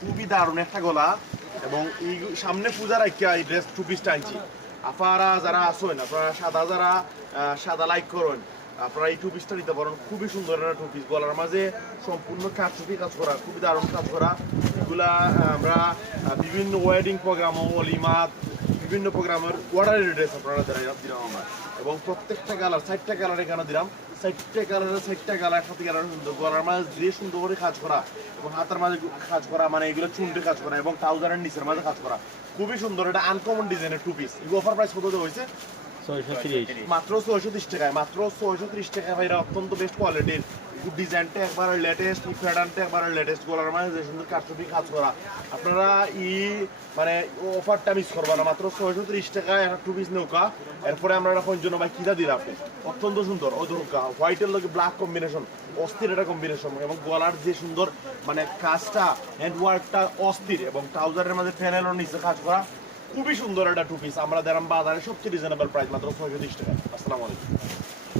খুবই দারুণ একটা গলা। এবং এই সামনে পূজা রাখিয়া এই ড্রেস টু পিসটা আনছি। আপনারা যারা আসেন আপনারা সাদা যারা সাদা লাইক করেন, আপনারা এই টু পিসটা নিতে পারেন। খুবই সুন্দর একটা টু পিস গলার মাঝে সম্পূর্ণ কাঠচুপি কাজ করা, খুবই দারুণ কাজ করা। এগুলা আমরা বিভিন্ন ওয়েডিং প্রোগ্রাম অলিমাত বিভিন্ন প্রোগ্রামের অর্ডারের ড্রেস আপনারা দিলাম দিলাম আমার। এবং প্রত্যেকটা কালার চারটা কালার এখানে দিলাম। চারটে কালারের চারটা কালার সাথে কালার সুন্দর। গলার মাঝে যে সুন্দর করে কাজ করা এবং হাতের মাঝে কাজ করা মানে এগুলো চুনটে কাজ করা এবং ট্রাউজারের নিচের মাঝে কাজ করা। খুবই সুন্দর এটা আনকমন ডিজাইনের টু পিস এগুলো অফার প্রাইস কত হয়েছে? মাত্র ছয়শো ত্রিশ টাকায় মাত্র ছয়শো ত্রিশ টাকা ভাইরা অত্যন্ত বেস্ট কোয়ালিটির ডিজাইনটা একবার লেটেস্ট প্যাটার্নটা একবার লেটেস্ট মানে যে সুন্দর কাজ করা। আপনারা ই মানে অফারটা মিস না, মাত্র ছয়শো ত্রিশ টাকায় একটা টু পিস নৌকা। এরপরে আমরা জন্য ভাই কিনা দিলাম আপনি? অত্যন্ত সুন্দর ওই নৌকা। হোয়াইটের লোকে ব্ল্যাক কম্বিনেশন অস্থির একটা কম্বিনেশন এবং গলার যে সুন্দর মানে কাজটা হ্যান্ড ওয়ার্কটা অস্থির এবং ট্রাউজারের মাঝে ফ্যানেলের নিচে কাজ করা, খুবই সুন্দর একটা টু পিস আমরা দিলাম বাজারে সবচেয়ে রিজনেবল প্রাইস মাত্র ছয়শো ত্রিশ টাকা। আসসালামু আলাইকুম।